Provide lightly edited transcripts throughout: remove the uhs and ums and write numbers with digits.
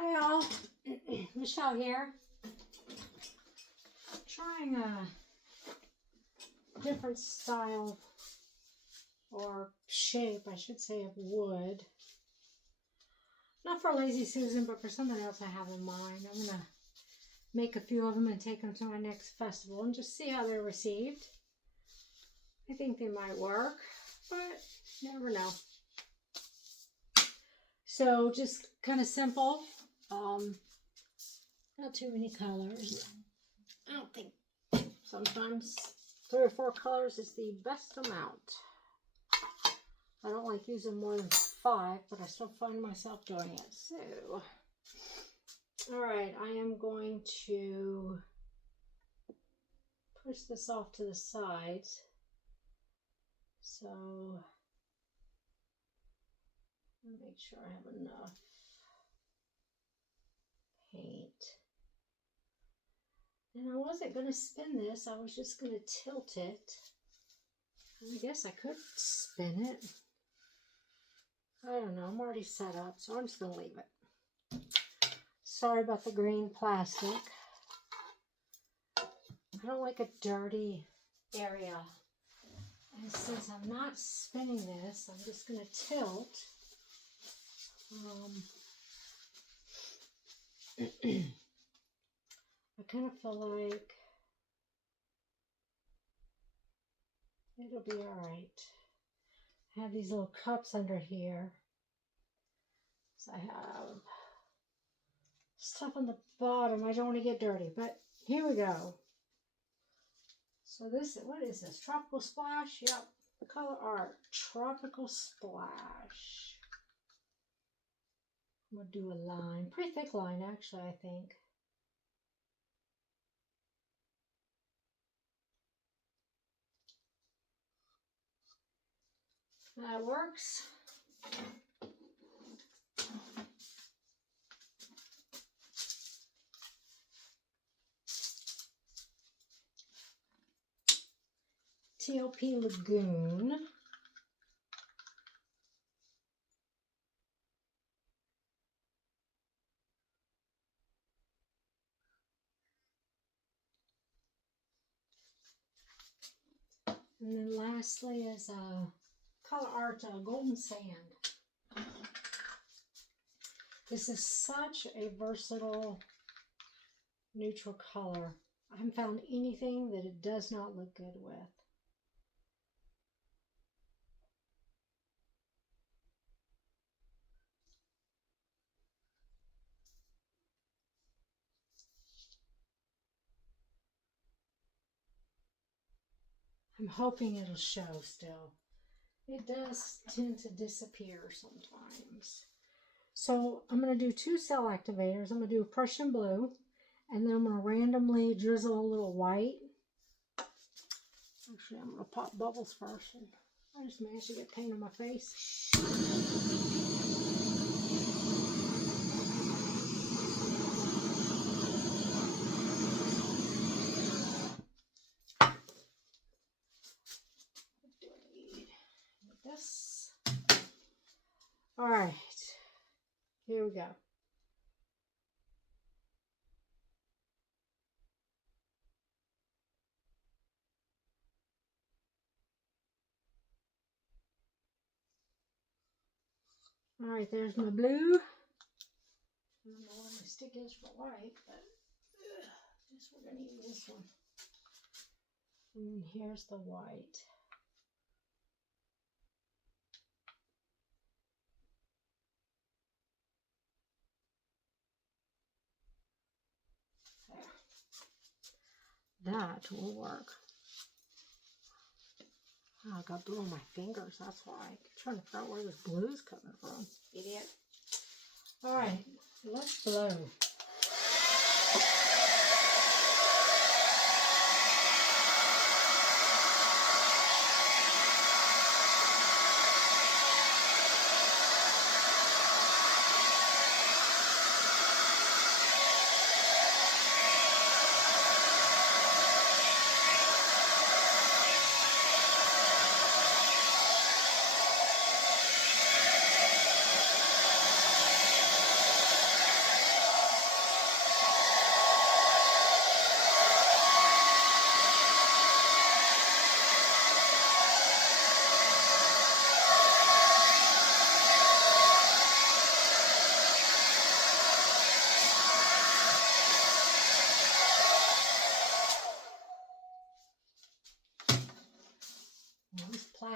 Hi all, Michelle here. Trying a different style or shape, I should say, of wood. Not for Lazy Susan, but for something else I have in mind. I'm going to make a few of them and take them to my next festival and just see how they're received. I think they might work, but you never know. So just kind of simple. Not too many colors. I don't think. Sometimes 3 or 4 colors is the best amount. I don't like using more than 5, but I still find myself doing it. So, all right, I am going to push this off to the sides. So, make sure I have enough paint. And I wasn't going to spin this, I was just going to tilt it. I guess I could spin it. I don't know, I'm already set up, so I'm just going to leave it. Sorry about the green plastic. I don't like a dirty area. And since I'm not spinning this, I'm just going to tilt. I kind of feel like it'll be all right. I have these little cups under here. So I have stuff on the bottom. I don't want to get dirty, but here we go. So this, what is this? Tropical Splash? Yep. Color art. Tropical Splash. I'm going to do a line. Pretty thick line, actually, I think. That works. TOP Lagoon. And then lastly is color art Golden Sand. This is such a versatile neutral color. I haven't found anything that it does not look good with. I'm hoping it'll show still. It does tend to disappear sometimes. So I'm going to do 2 cell activators. I'm going to do a Prussian blue, and then I'm going to randomly drizzle a little white. Actually, I'm going to pop bubbles first. And I just managed to get paint on my face. This. All right, here we go. All right, there's my blue. I don't know where my stick is for white, but I guess we're going to use this one. And here's the white. There. That will work. Oh, I got blue on my fingers, that's why. I'm trying to figure out where this blue's coming from. Idiot. All right, let's blow.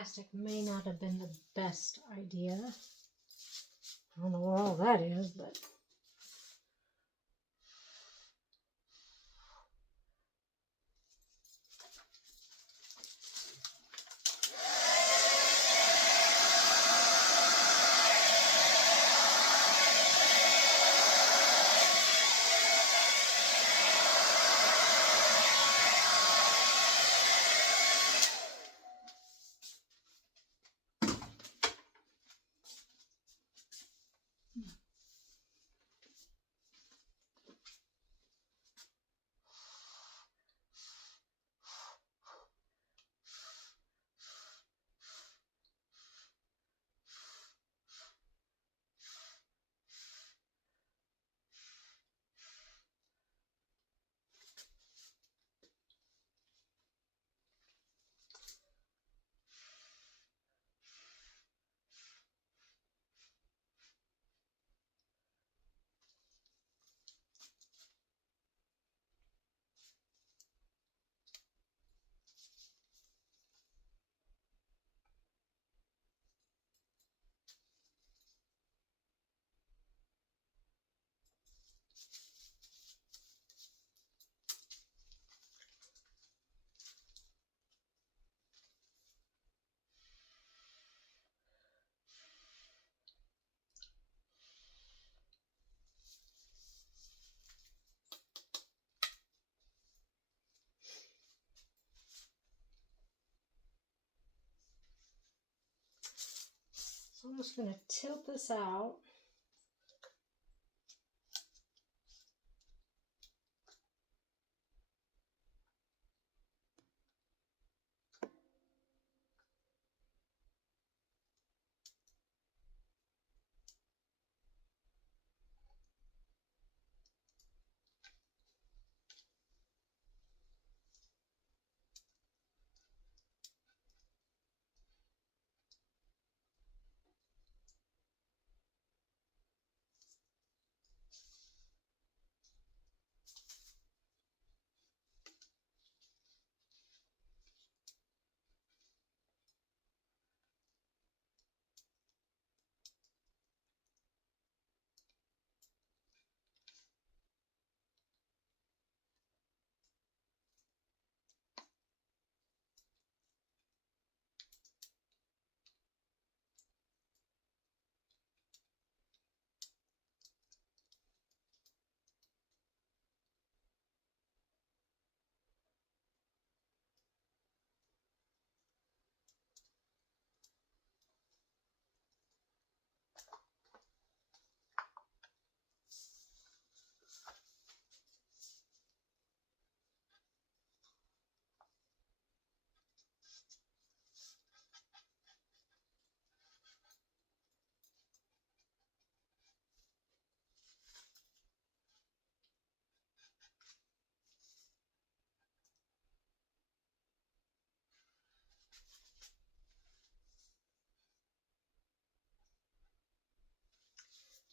plastic may not have been the best idea. I don't know where all that is, but so I'm just going to tilt this out.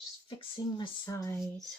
Just fixing my sides.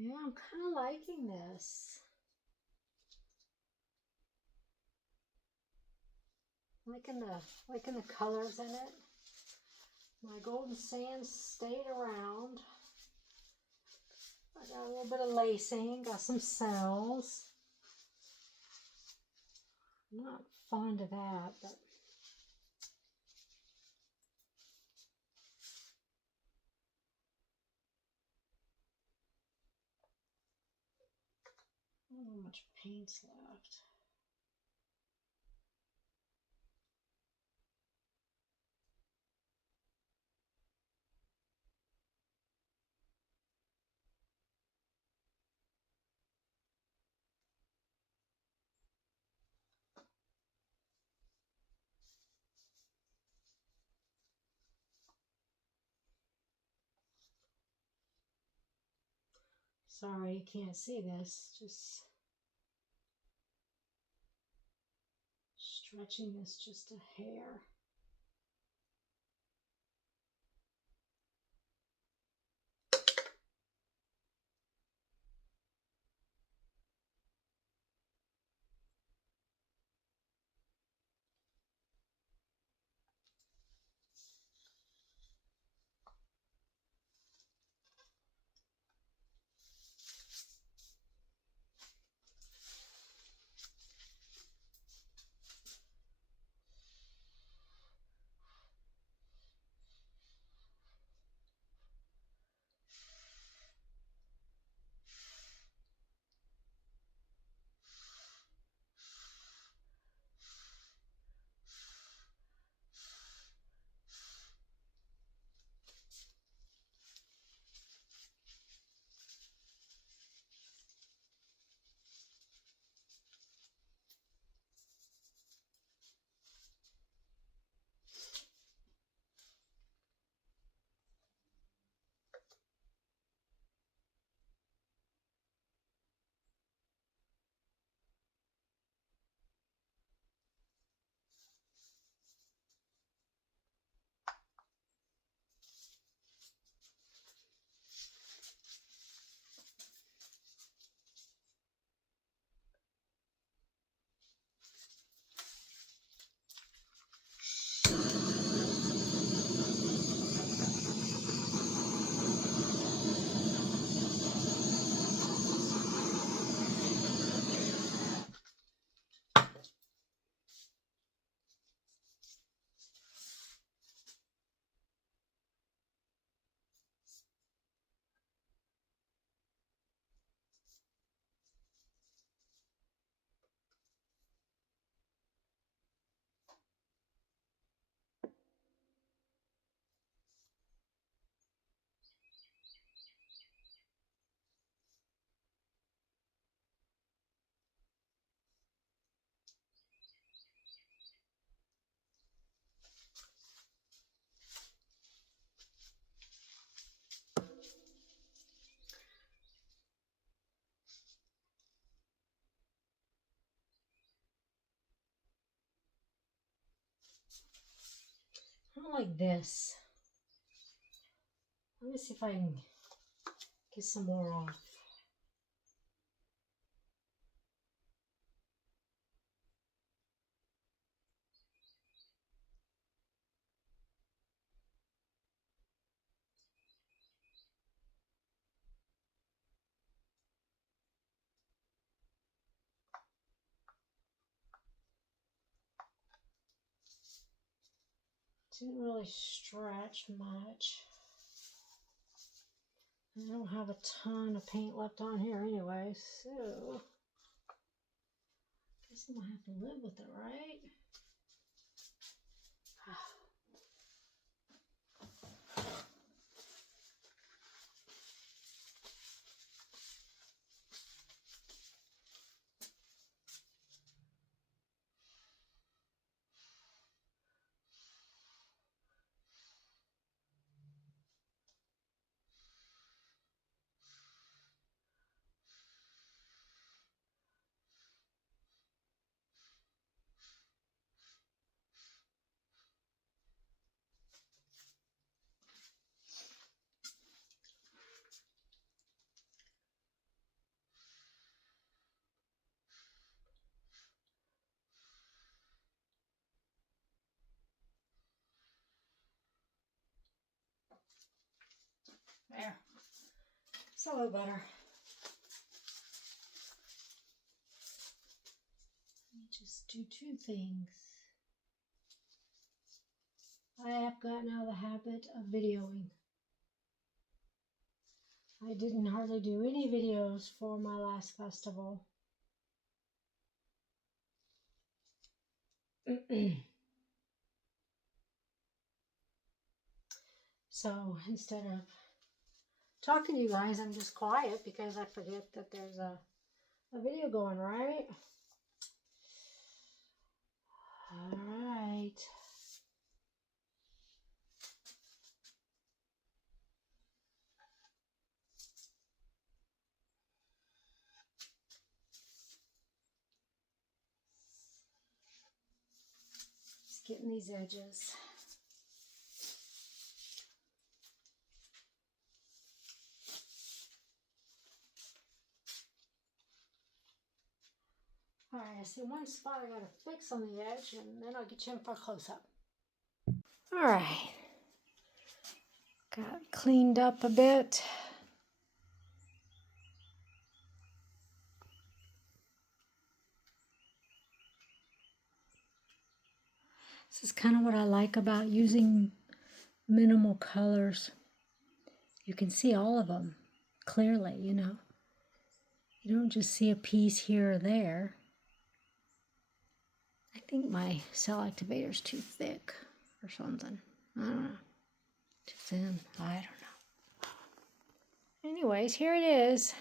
Yeah, I'm kind of liking this. Liking the colors in it. My golden sands stayed around. I got a little bit of lacing, got some cells. I'm not fond of that, but I don't know how much paint's left. Sorry, you can't see this. Just stretching this just a hair. I like this. Let me see if I can get some more off. Didn't really stretch much. I don't have a ton of paint left on here anyway, so I guess I'm gonna have to live with it, right? There. It's a little better. Let me just do two things. I have gotten out of the habit of videoing. I didn't hardly do any videos for my last festival. So instead of talking to you guys, I'm just quiet because I forget that there's a video going, right? All right. getting these edges. All right, I see one spot I got to fix on the edge, and then I'll get you in for a close-up. All right, got cleaned up a bit. This is kind of what I like about using minimal colors. You can see all of them clearly, you know. You don't just see a piece here or there. I think my cell activator is too thick or something. I don't know. Too thin. I don't know. Anyways, here it is.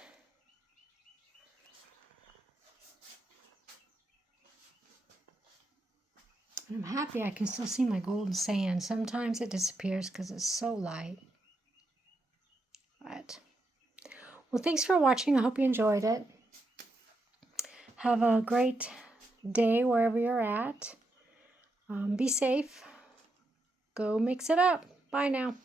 I'm happy I can still see my golden sand. Sometimes it disappears because it's so light. But, well, thanks for watching. I hope you enjoyed it. Have a great day wherever you're at. Be safe. Go mix it up. Bye now.